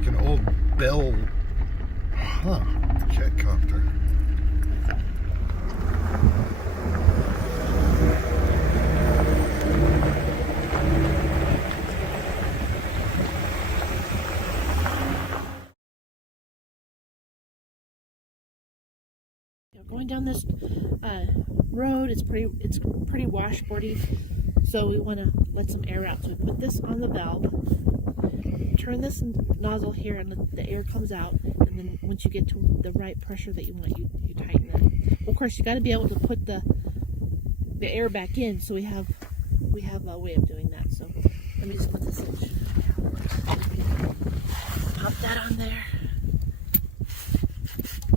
like an old Bell, jet copter. Going down this road, it's pretty washboardy, so we want to let some air out. So we put this on the valve, turn this nozzle here, and the air comes out. And then once you get to the right pressure that you want, you tighten it. Well, of course, you got to be able to put the air back in. So we have a way of doing that. So let me just put this in. Pop that on there.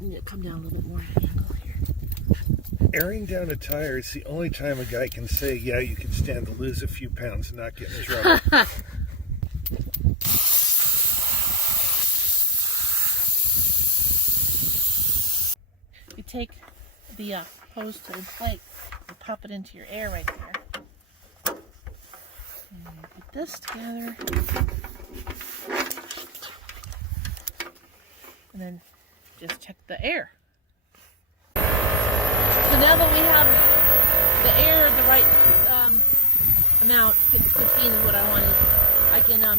And it come down a little bit more at an angle here. Airing down a tire is the only time a guy can say, yeah, you can stand to lose a few pounds and not get in trouble. You take the hose to inflate and pop it into your air right there. And you put this together. And then just check the air. So now that we have the air the right amount, 15 is what I wanted, I can I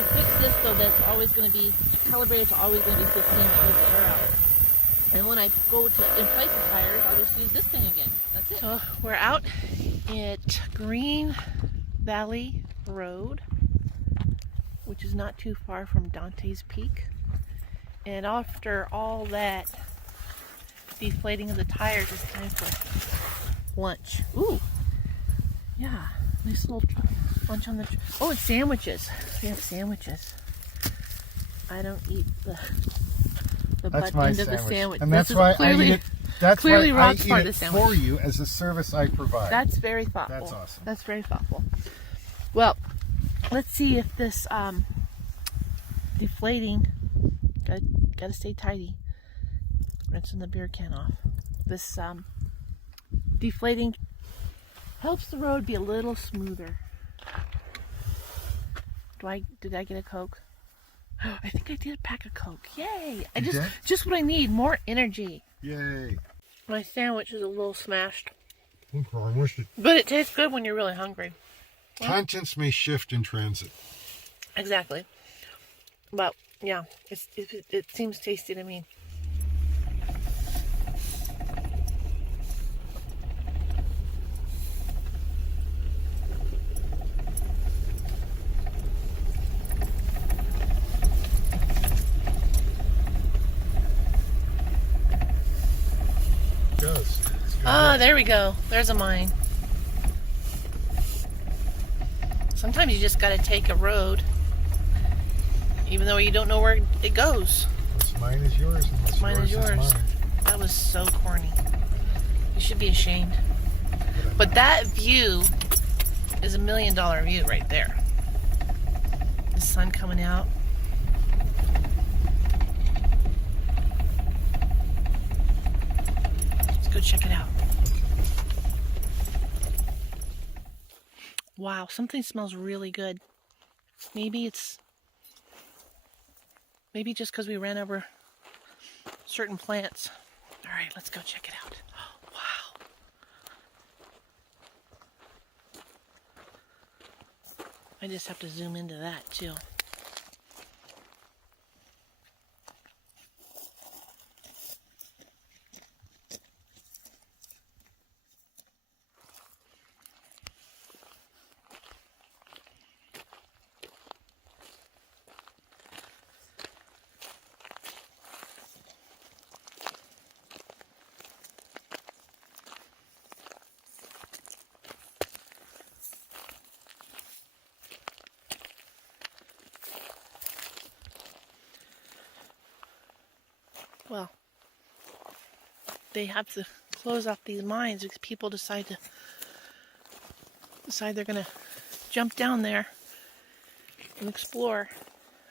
fixed this so that it's always going to be calibrated to always going to be 15 when I let the air out. And when I go to inflate the tires, I'll just use this thing again. That's it. So we're out at Green Valley Road, which is not too far from Dante's Peak. And after all that deflating of the tires, it's time for lunch. Ooh, yeah, nice little lunch on the. Oh, and sandwiches. We have sandwiches. I don't eat the butt end of the sandwich. And that's why I eat it. That's clearly why I Rob's part eat of the it sandwich. for you as a service I provide. That's very thoughtful. That's awesome. That's very thoughtful. Well, let's see if this deflating. Gotta stay tidy. Rinsing the beer can off. This deflating helps the road be a little smoother. Did I get a Coke? I think I did pack a Coke. Yay! Just what I need, more energy. Yay. My sandwich is a little smashed. Okay, I wish it. But it tastes good when you're really hungry. Contents may shift in transit. Exactly. But yeah, it seems tasty to me. Ah, there we go. There's a mine. Sometimes you just gotta take a road, even though you don't know where it goes. What's mine is yours, and what's Mine is yours. mine. That was so corny. You should be ashamed. But that view is $1 million view right there. The sun coming out. Let's go check it out. Wow, something smells really good. Maybe just because we ran over certain plants. All right, let's go check it out. Oh, wow. I just have to zoom into that too. Well, they have to close off these mines because people decide they're gonna jump down there and explore.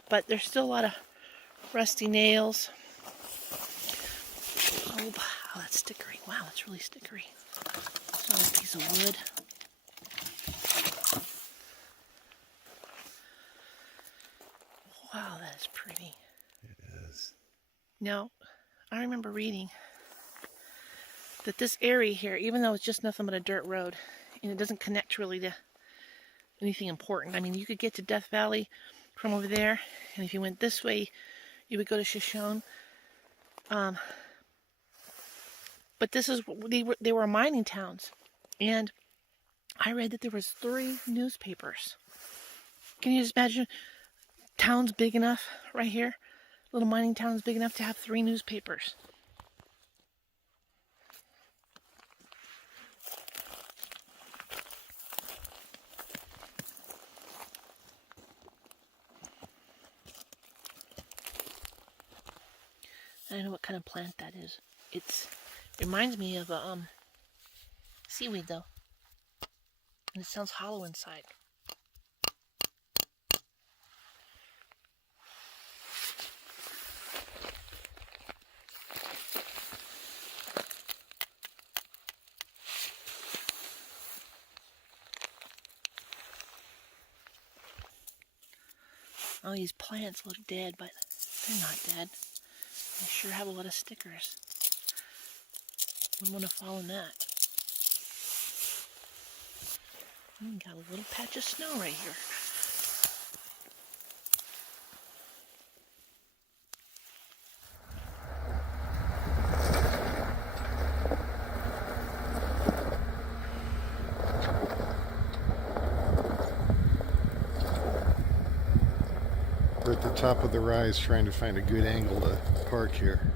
But there's still a lot of rusty nails. Oh, wow, that's stickery. Wow, that's really stickery. Solid piece of wood. Wow, that's pretty. It is. Now, I remember reading that this area here, even though it's just nothing but a dirt road, and it doesn't connect really to anything important. I mean, you could get to Death Valley from over there, and if you went this way, you would go to Shoshone. But this is they were mining towns, and I read that there was 3 newspapers. Can you just imagine towns big enough right here? Little mining towns big enough to have 3 newspapers. I don't know what kind of plant that is. It reminds me of a seaweed though. And it sounds hollow inside. All these plants look dead, but they're not dead. They sure have a lot of stickers. Wouldn't want to fall in that. Got a little patch of snow right here. We're at the top of the rise trying to find a good angle to park here.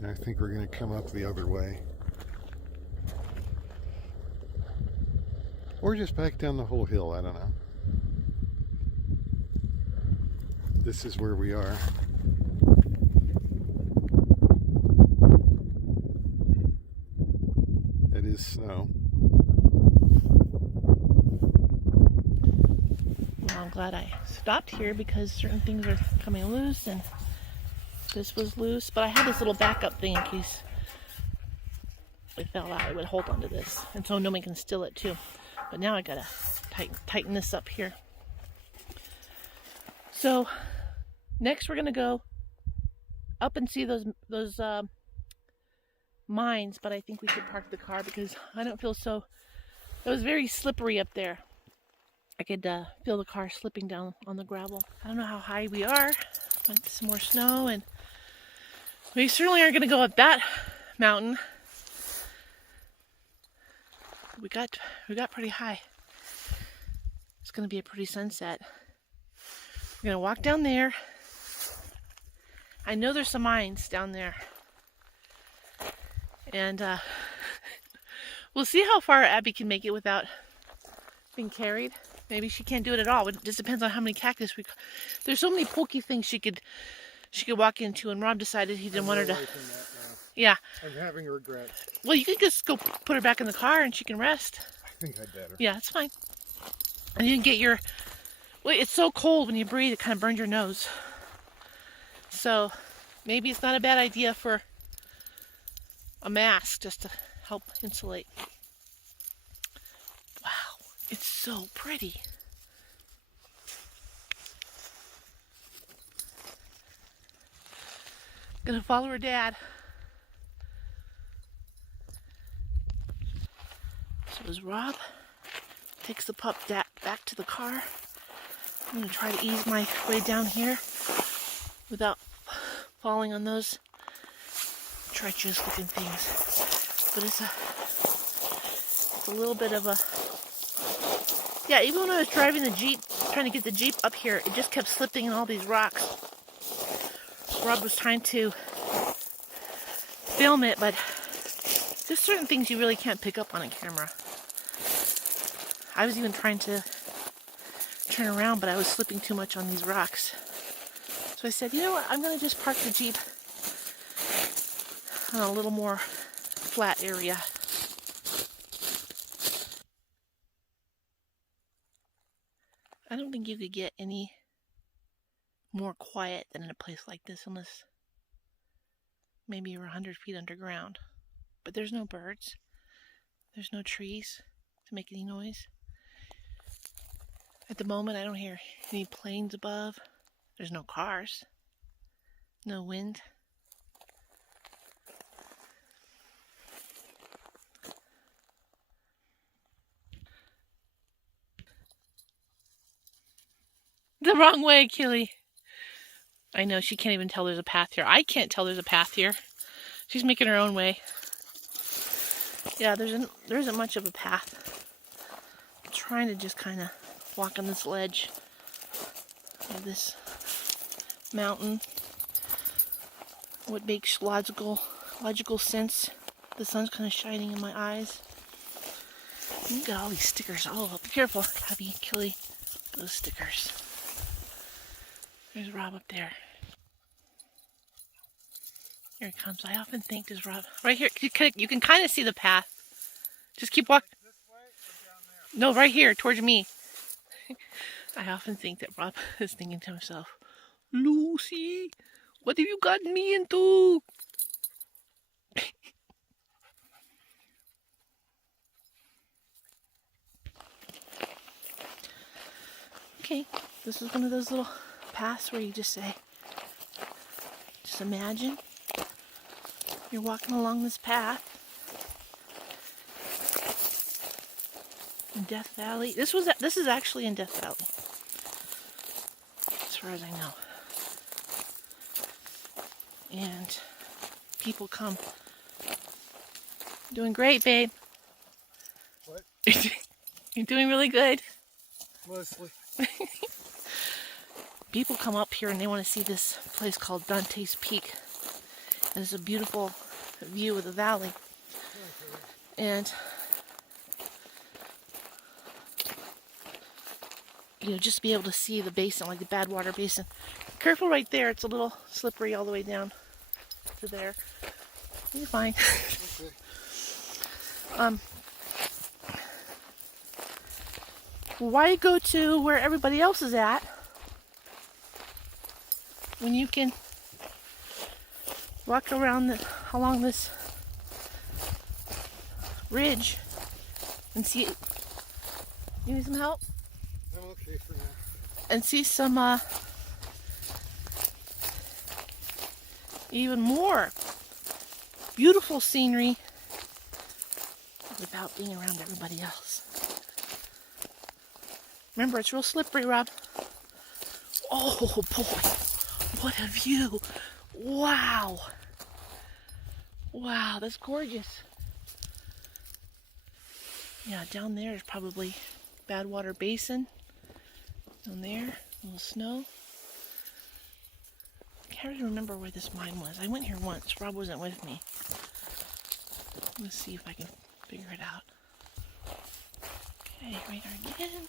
I think we're going to come up the other way. Or just back down the whole hill, I don't know. This is where we are. It is snow. Well, I'm glad I stopped here because certain things are coming loose, and this was loose, but I had this little backup thing in case it fell out. It would hold onto this, and so nobody can steal it too. But now I gotta tighten this up here. So next we're gonna go up and see those mines, but I think we should park the car because I don't feel so. It was very slippery up there. I could feel the car slipping down on the gravel. I don't know how high we are. Like some more snow, and we certainly aren't going to go up that mountain. We got pretty high. It's going to be a pretty sunset. We're going to walk down there. I know there's some mines down there. And we'll see how far Abby can make it without being carried. Maybe she can't do it at all. It just depends on how many cactus we. There's so many pokey things she could walk into, and Rob decided he didn't want her to. Yeah. I'm having regrets. Well, you could just go put her back in the car and she can rest. I think I'd better. Yeah, it's fine. And you can get your. Well, it's so cold when you breathe, it kind of burns your nose. So maybe it's not a bad idea for a mask just to help insulate. Wow, it's so pretty. Gonna follow her dad. So as Rob takes the pup back to the car, I'm gonna try to ease my way down here without falling on those treacherous looking things. But it's a little bit of a, yeah, even when I was driving the Jeep, trying to get the Jeep up here, it just kept slipping in all these rocks. Rob was trying to film it, but there's certain things you really can't pick up on a camera. I was even trying to turn around, but I was slipping too much on these rocks. So I said, you know what, I'm going to just park the Jeep on a little more flat area. I don't think you could get any more quiet than in a place like this unless maybe you're 100 feet underground. But there's no birds. There's no trees to make any noise. At the moment, I don't hear any planes above. There's no cars. No wind. The wrong way, Killy. I know, she can't even tell there's a path here. I can't tell there's a path here. She's making her own way. Yeah, there isn't much of a path. I'm trying to just kind of walk on this ledge of this mountain. What makes logical sense. The sun's kind of shining in my eyes. You got all these stickers. Oh, be careful, Abby, Killy. Those stickers. There's Rob up there. Here he comes. I often think there's Rob. Right here. You can kind of see the path. Just keep walking. This way or down there? No, right here, towards me. I often think that Rob is thinking to himself, Lucy, what have you gotten me into? Okay, this is one of those little paths where you just say, just imagine you're walking along this path in Death Valley. This is actually in Death Valley, as far as I know. And people come. Doing great, babe. What? You're doing really good. Mostly. People come up here and they want to see this place called Dante's Peak. And it's a beautiful view of the valley. And you know, just be able to see the basin, like the Badwater Basin. Careful right there, it's a little slippery all the way down to there. You're fine. Okay. Why go to where everybody else is at when you can walk around along this ridge and see? You need some help? I'm okay for now. And see some even more beautiful scenery without being around everybody else. Remember, it's real slippery, Rob. Oh boy, what a view. Wow. Wow, that's gorgeous. Yeah, down there is probably Badwater Basin. Down there, a little snow. I can't really remember where this mine was. I went here once. Rob wasn't with me. Let's see if I can figure it out. Okay, right there again.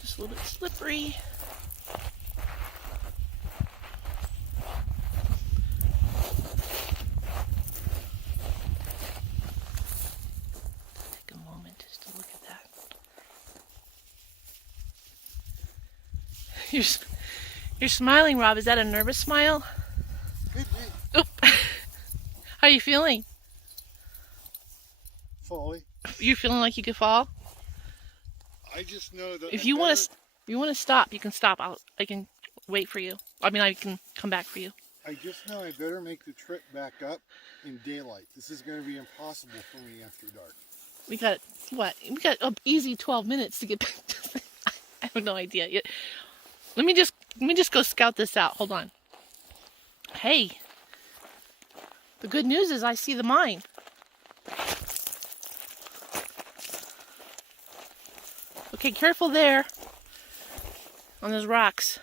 Just a little bit slippery. Take a moment just to look at that. You're smiling, Rob. Is that a nervous smile? Could be. Oop. How are you feeling? Folly. You feeling like you could fall? I just know that If you want to stop, you can stop. I can wait for you. I mean, I can come back for you. I just know I better make the trip back up in daylight. This is going to be impossible for me after dark. We got what? We got an easy 12 minutes to get back to I have no idea yet. Let me just go scout this out. Hold on. Hey. The good news is I see the mine. Okay, careful there on those rocks.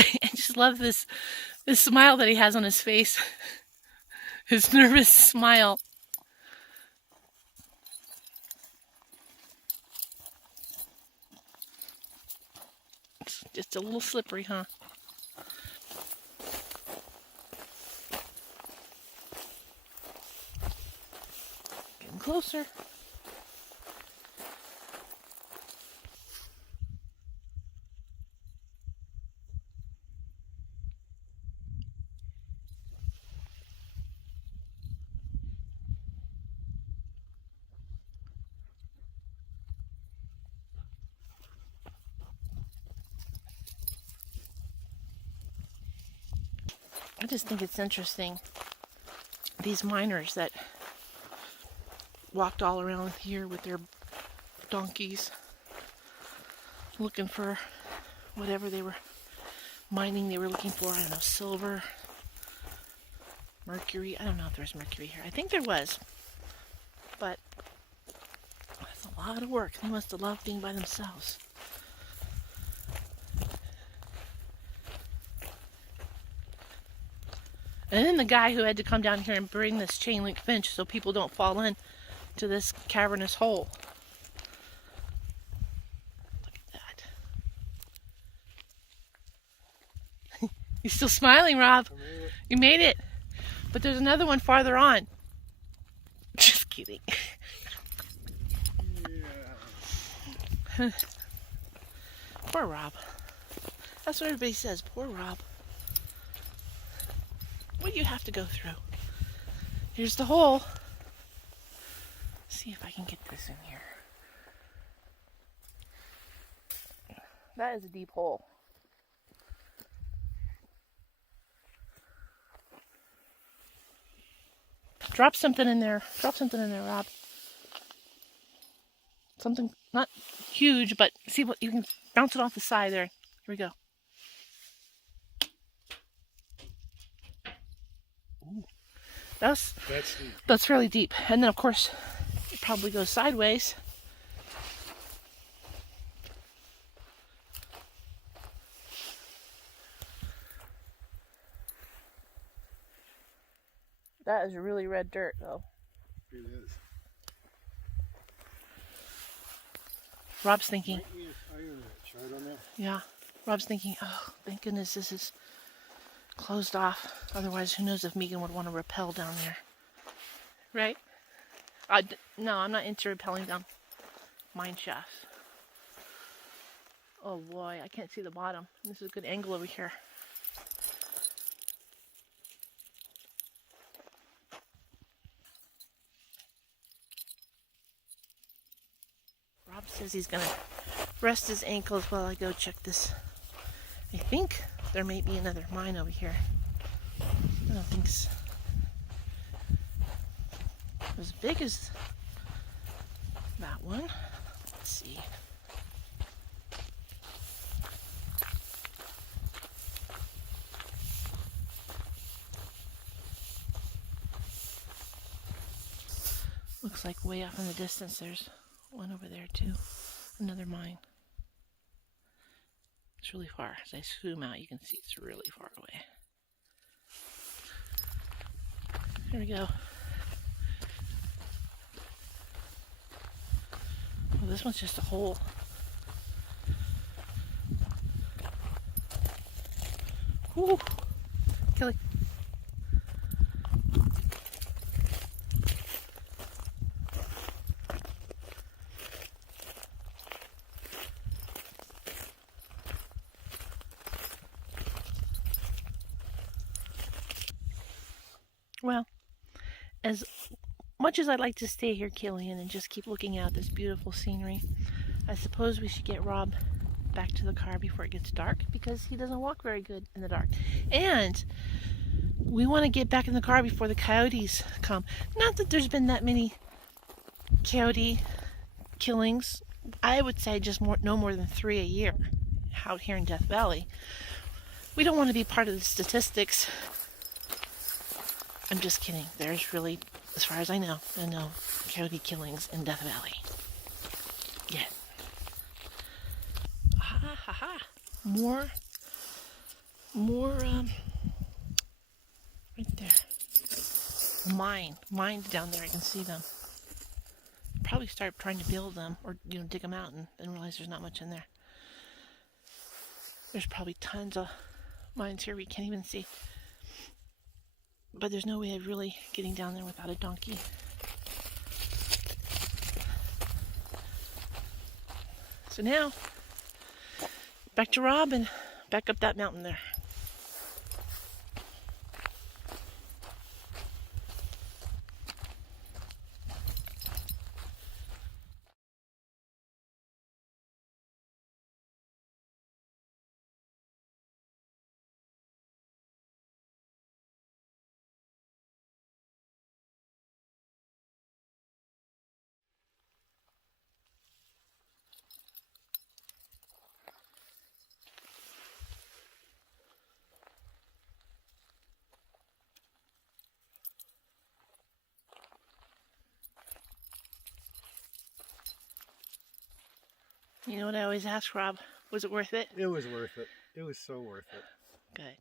I just love this smile that he has on his face. His nervous smile. It's a little slippery, huh? Getting closer. I just think it's interesting. These miners that walked all around here with their donkeys looking for whatever they were mining they were looking for. I don't know, silver, mercury. I don't know if there's mercury here. I think there was. But that's a lot of work. They must have loved being by themselves. And then the guy who had to come down here and bring this chain link fence so people don't fall in to this cavernous hole. Look at that. You're still smiling, Rob. You made it. But there's another one farther on. Just kidding. Yeah. Poor Rob. That's what everybody says. Poor Rob. What do you have to go through? Here's the hole. See if I can get this in here. That is a deep hole. Drop something in there. Drop something in there, Rob. Something not huge, but see what you can bounce it off the side there. Here we go. Ooh. That's fairly deep. And then of course it probably goes sideways. That is really red dirt, though. It is. Rob's thinking. Right, yeah. Rob's thinking, oh, thank goodness this is closed off. Otherwise, who knows if Megan would want to rappel down there. Right? No, I'm not into rappelling down mine shafts. Oh boy, I can't see the bottom. This is a good angle over here. Rob says he's gonna rest his ankles while I go check this. I think there may be another mine over here. I don't think it's as big as that one. Let's see. Looks like way off in the distance there's one over there too. Another mine. It's really far. As I zoom out, you can see it's really far away. Here we go. Oh, this one's just a hole. Woo! Kelly. Well, as much as I'd like to stay here, Killian, and just keep looking out this beautiful scenery, I suppose we should get Rob back to the car before it gets dark, because he doesn't walk very good in the dark. And we want to get back in the car before the coyotes come. Not that there's been that many coyote killings. I would say just no more than 3 a year out here in Death Valley. We don't want to be part of the statistics. I'm just kidding. There's really, as far as I know, no coyote killings in Death Valley yet. Ha ha ha. More, right there. Mine down there. I can see them. Probably start trying to build them, or dig them out, and then realize there's not much in there. There's probably tons of mines here we can't even see. But there's no way of really getting down there without a donkey. So now, back to Rob and back up that mountain there. You know what I always ask, Rob? Was it worth it? It was worth it. It was so worth it. Good.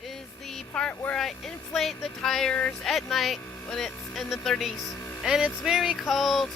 Is the part where I inflate the tires at night when it's in the 30s and it's very cold.